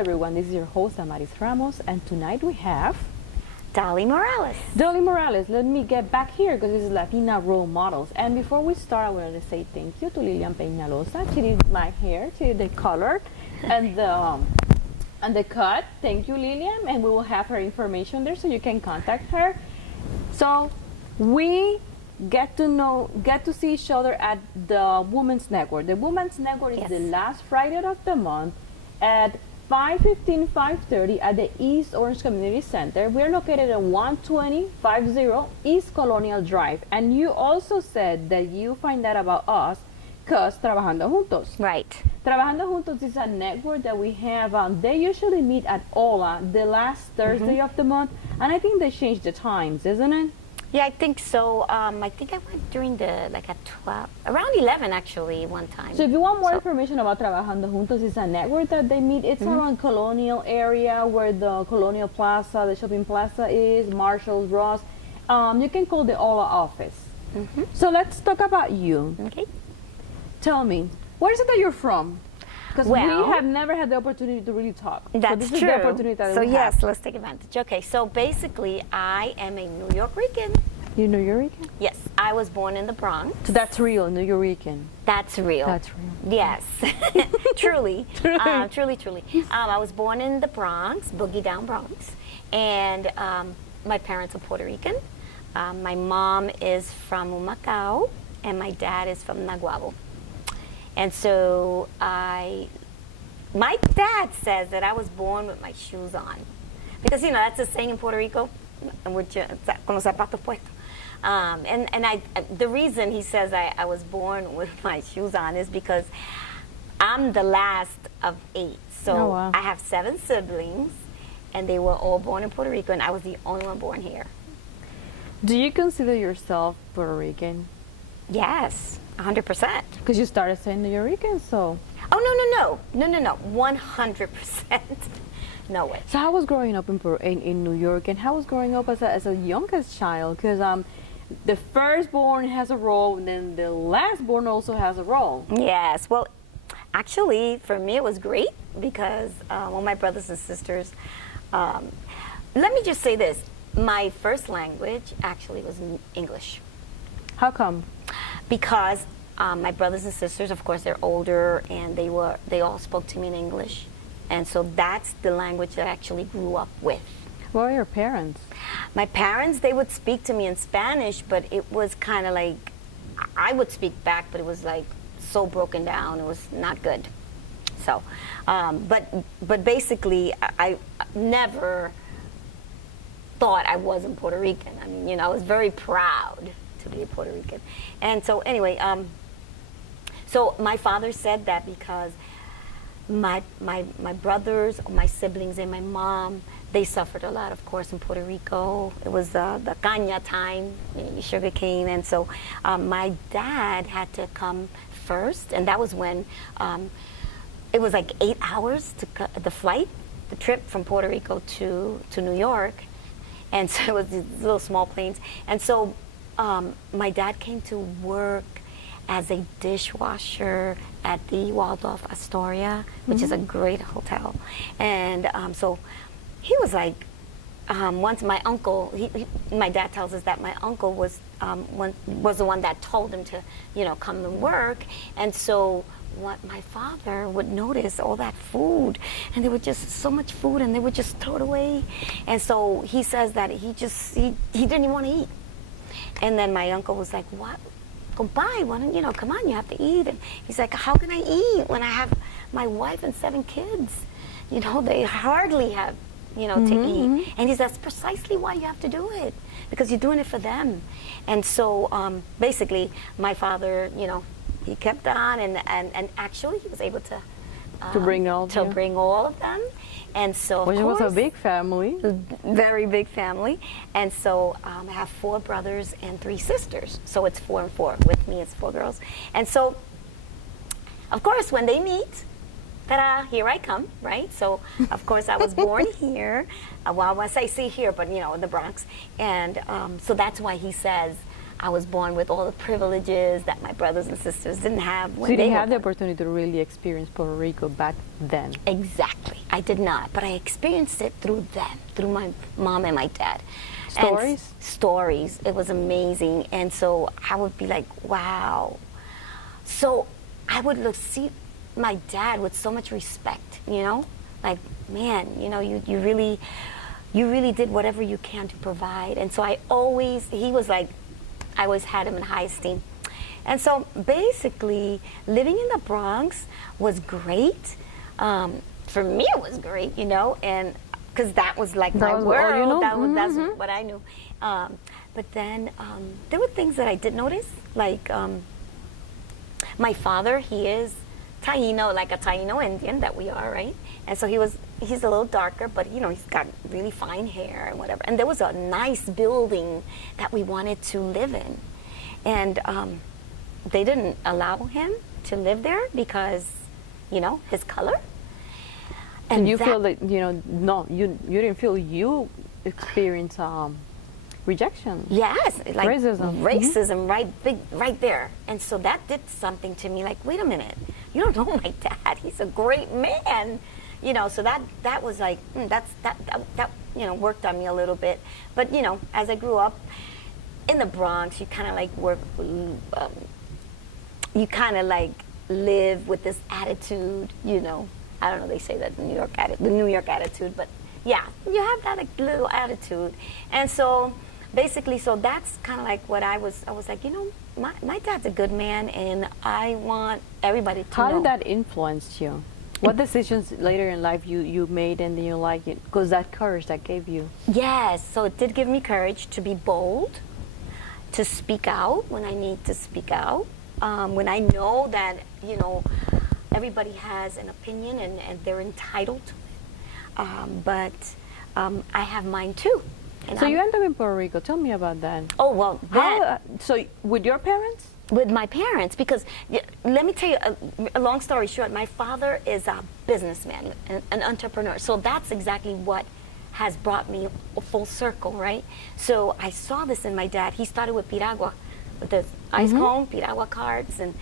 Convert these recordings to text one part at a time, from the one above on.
everyone, this is your host Damaris Ramos, and tonight we have Dolly Morales. Dolly Morales. Let me get back here because this is Latina role models. And before we start, I wanted to say thank you to Lilian Peñalosa. She did my hair, she did the color and the cut. Thank you, Lilian, and we will have her information there so you can contact her. So we get to see each other at the Women's Network. The Women's Network is the last Friday of the month at 5:15, 5:30 at the East Orange Community Center. We are located at 12050 East Colonial Drive. And you also said that you find out about us because Trabajando Juntos. Right. Trabajando Juntos is a network that we have. They usually meet at Ola the last Thursday of the month. And I think they changed the times, isn't it? Yeah, I think so. I think I went during at 12, around 11 actually, one time. So if you want more information about Trabajando Juntos, it's a network that they meet. It's around Colonial area where the Colonial Plaza, the shopping plaza is, Marshall's, Ross. You can call the Ola office. So let's talk about you. Okay. Tell me, where is it that you're from? Because we Well, have never had the opportunity to really talk. That's so this true. Is the opportunity that so we yes, have. let's take advantage. Okay, so basically I am a New Yorker. You're New Yorker? Yes, I was born in the Bronx. So that's real, New Yorker. That's real. That's real. Yes, truly, Truly. truly. I was born in the Bronx, Boogie Down Bronx, and my parents are Puerto Rican. My mom is from Humacao, and my dad is from Naguabo. And so my dad says that I was born with my shoes on, because that's a saying in Puerto Rico, con los zapatos puestos. And the reason he says I was born with my shoes on is because I'm the last of 8. So I have 7 siblings, and they were all born in Puerto Rico, and I was the only one born here. Do you consider yourself Puerto Rican? Yes, 100%. Because you started saying New Yorker, so. Oh, no, 100%. No way. So how was growing up in New York, and how was growing up as a youngest child? Because the firstborn has a role, and then the lastborn also has a role. Yes, well, actually, for me it was great because all my brothers and sisters, let me just say this, my first language actually was English. How come? Because my brothers and sisters, of course, they're older, and they all spoke to me in English. And so that's the language that I actually grew up with. What were your parents? My parents, they would speak to me in Spanish, but it was kind of like, I would speak back, but it was like so broken down, it was not good. So, but basically, I never thought I wasn't Puerto Rican. I mean, I was very proud to be a Puerto Rican. And so anyway, so my father said that because my brothers, my siblings, and my mom, they suffered a lot, of course, in Puerto Rico. It was the caña time, sugar cane, and so my dad had to come first, and that was when it was like 8 hours to the trip from Puerto Rico to New York, and so it was these little small planes, and so my dad came to work as a dishwasher at the Waldorf Astoria, which is a great hotel. And so he was like, once my uncle, my dad tells us that my uncle was the one that told him to, come and work. And so what my father would notice all that food, and there was just so much food, and they would just throw it away. And so he says that he didn't even want to eat. And then my uncle was like, what? Compay, why don't come on, you have to eat. And he's like, how can I eat when I have my wife and 7 kids? They hardly have, to eat. And he says, that's precisely why you have to do it, because you're doing it for them. And so basically, my father, he kept on, and actually he was able to bring all of them. And so, Which was a big family. Very big family. And so I have 4 brothers and 3 sisters. So it's 4 and 4. With me, it's 4 girls. And so, of course, when they meet, ta-da, here I come, right? So, of course, I was born here. Well, I say here, but, in the Bronx. And so that's why he says I was born with all the privileges that my brothers and sisters didn't have when So you they didn't were have the born. opportunity to really experience Puerto Rico back then. Exactly. I did not, but I experienced it through them, through my mom and my dad. Stories? Stories. It was amazing. And so I would be like, wow. So I would see my dad with so much respect, you know? Like, man, you know, you really did whatever you can to provide. And so he was like, I always had him in high esteem. And so basically, living in the Bronx was great. For me, it was great, you know, and because that was like That my was all world. you know? That's what I knew. But then there were things that I did notice, like my father, he is Taino, like a Taino Indian that we are, right? And so he's a little darker, but you know, he's got really fine hair and whatever. And there was a nice building that we wanted to live in. And they didn't allow him to live there because, you know, his color. And you feel that, you know, no, you didn't feel you experienced rejection. Yes, like racism. right there. And so that did something to me. Like, wait a minute, you don't know my dad. He's a great man, you know. So that was like that you know, worked on me a little bit. But you know, as I grew up in the Bronx, you kind of like you kind of like live with this attitude, you know. I don't know, they say that the New York attitude, but yeah, you have that like, little attitude. And so basically, so that's kind of like what I was like, you know, my dad's a good man, and I want everybody to know. How did that influence you? What decisions later in life you made and you like it? Because that courage that gave you. Yes, so it did give me courage to be bold, to speak out when I need to speak out, when I know that, you know, everybody has an opinion and they're entitled to it. But I have mine too. And So you ended up in Puerto Rico. Tell me about that. Oh, well, that, So with your parents? with my parents, because let me tell you a long story short, my father is a businessman, an entrepreneur. So that's exactly what has brought me full circle, right? So I saw this in my dad. He started with piragua, with the ice cone, piragua carts, and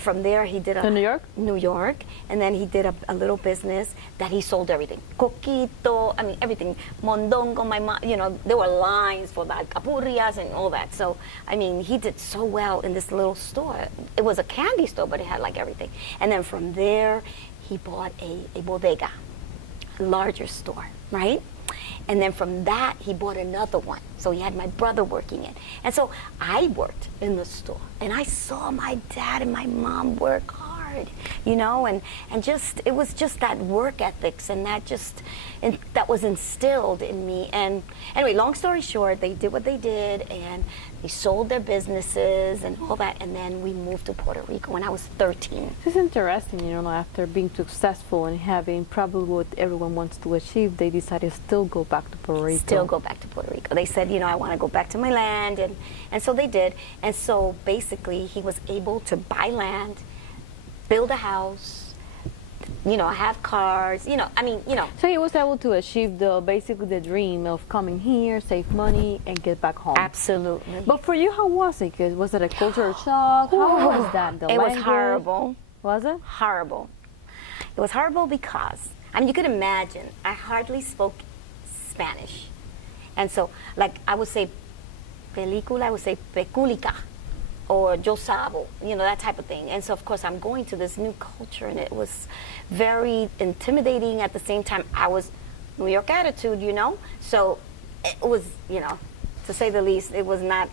from there he did In New York? New York, and then he did a little business that he sold everything. Coquito, I mean everything. Mondongo, my mom, you know, there were lines for that, capurrias and all that. So, I mean, he did so well in this little store. It was a candy store, but it had like everything. And then from there, he bought a bodega, a larger store, right? And then from that, he bought another one. So he had my brother working it. And so I worked in the store. And I saw my dad and my mom work hard, you know, and just, it was just that work ethics and that was instilled in me. And anyway, long story short, they did what they did and they sold their businesses and all that. And then we moved to Puerto Rico when I was 13. This is interesting, you know, after being successful and having probably what everyone wants to achieve, they decided to still go back to Puerto Rico. Still go back to Puerto Rico. They said, you know, I want to go back to my land. And so they did. And so basically he was able to buy land, build a house, you know, have cars, you know, I mean, you know. So he was able to achieve basically the dream of coming here, save money, and get back home. Absolutely. But for you, how was it? 'Cause was it a cultural shock? How was that? It was horrible. Was it? Horrible. It was horrible because, I mean, you could imagine, I hardly spoke Spanish. And so, like, I would say película, I would say peculica, or yo sabo, you know, that type of thing. And so, of course, I'm going to this new culture, and it was very intimidating. At the same time, I was New York attitude, you know? So it was, you know, to say the least, it was not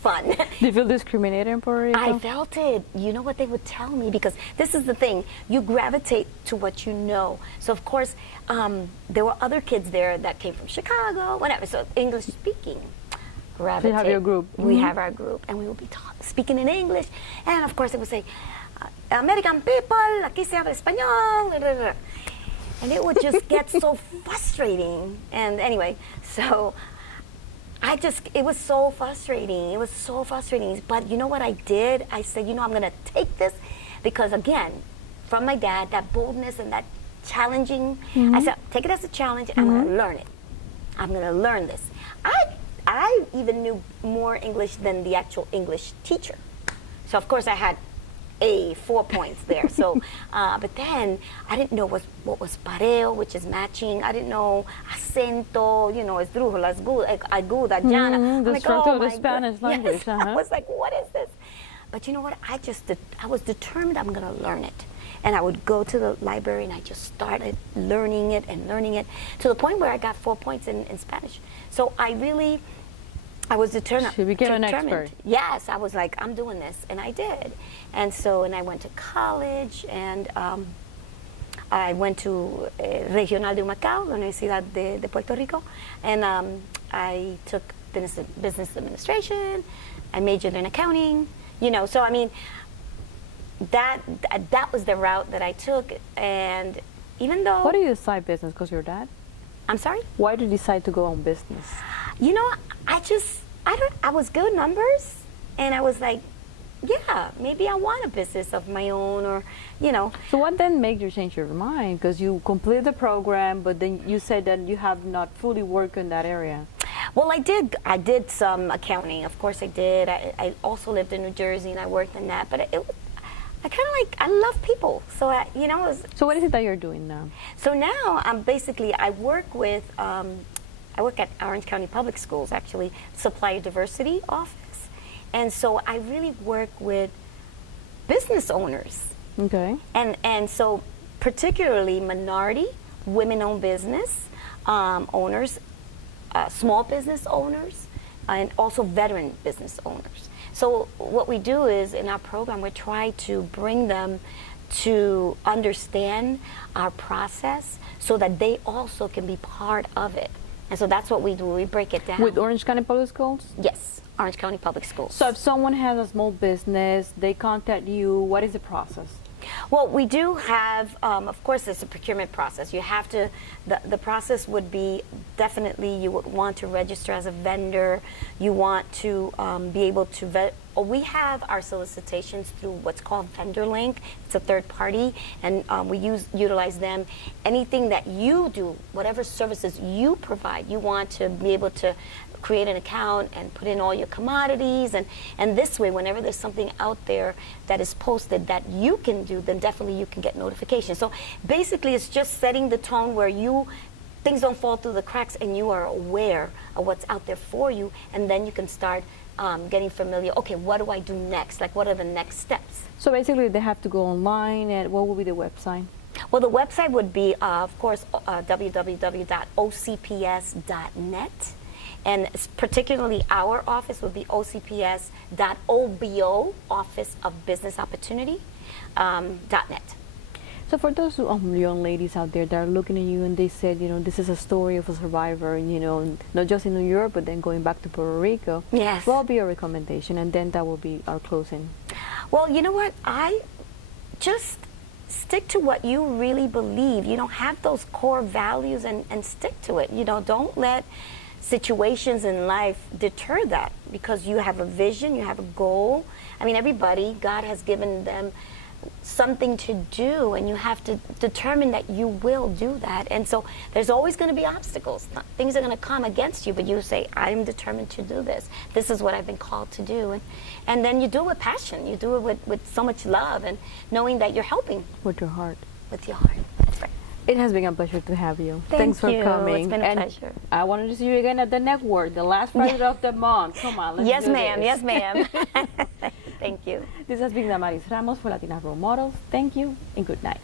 fun. Did you feel discriminated in Puerto Rico? I felt it. You know what they would tell me? Because this is the thing. You gravitate to what you know. So, of course, there were other kids there that came from Chicago, whatever. So, English speaking. Gravitate. So you have your group. We have our group. And we would be speaking in English. And, of course, it would say, American people, aquí se habla español. And it would just get so frustrating. And anyway, so it was so frustrating. It was so frustrating. But you know what I did? I said, you know, I'm going to take this because, again, from my dad, that boldness and that challenging, I said, take it as a challenge and I'm going to learn it. I'm going to learn this. I I even knew more English than the actual English teacher. So of course I had 4 points there. So, but then I didn't know what was pareo, which is matching. I didn't know acento, esdrújula, aguda, llana. The structure of the Spanish language. Yes. I was like, what is this? But you know what? I was determined I'm going to learn it. And I would go to the library and I just started learning it to the point where I got 4 points in Spanish. So I was determined. She became an expert. Yes, I was like, I'm doing this, and I did. And I went to college, and I went to Regional de Humacao, la Universidad de Puerto Rico, and I took business administration. I majored in accounting. So I mean, that was the route that I took, and even though. Why did you decide business? Because your dad? I'm sorry? Why did you decide to go on business? I was good numbers, and I was like, yeah, maybe I want a business of my own, or. So what then made you change your mind? Because you completed the program, but then you said that you have not fully worked in that area. Well, I did some accounting. Of course I did. I also lived in New Jersey, and I worked in that, but I kind of I love people. So, So what is it that you're doing now? So now I work at Orange County Public Schools, actually, Supplier Diversity Office. And so I really work with business owners. Okay. And so particularly minority, women-owned business owners, small business owners, and also veteran business owners. So what we do is, in our program, we try to bring them to understand our process so that they also can be part of it. And so that's what we do. We break it down. With Orange County Public Schools? Yes, Orange County Public Schools. So if someone has a small business, they contact you, what is the process? Well, we do have, of course, it's a procurement process. You have to, the process would be definitely you would want to register as a vendor. You want to be able to we have our solicitations through what's called Vendor Link. It's a third party, and we utilize them. Anything that you do, whatever services you provide, you want to be able to create an account and put in all your commodities, and this way, whenever there's something out there that is posted that you can do, then definitely you can get notification. So basically, it's just setting the tone where things don't fall through the cracks, and you are aware of what's out there for you, and then you can start getting familiar. Okay, what do I do next? Like, what are the next steps? So basically, they have to go online, and what will be the website? Well, the website would be, of course, www.ocps.net. And particularly our office would be ocps.obo, Office of Business Opportunity, .net. So for those young ladies out there that are looking at you and they said, this is a story of a survivor, not just in New York, but then going back to Puerto Rico. Yes. What will be your recommendation? And then that will be our closing. Well, you know what? I just stick to what you really believe. Have those core values and stick to it. Don't let situations in life deter that, because you have a vision, you have a goal. I mean, everybody, God has given them something to do, and you have to determine that you will do that. And so there's always going to be obstacles. Things are going to come against you, but you say, I'm determined to do this. This is what I've been called to do. And then you do it with passion. You do it with so much love, and knowing that you're helping. With your heart. With your heart. That's right. It has been a pleasure to have you. Thanks for coming. It's been a pleasure. I wanted to see you again at the network, the last Friday of the month. Come on, let's yes, do ma'am. this. Yes, ma'am. Thank you. This has been Damaris Ramos for Latina Role Models. Thank you and good night.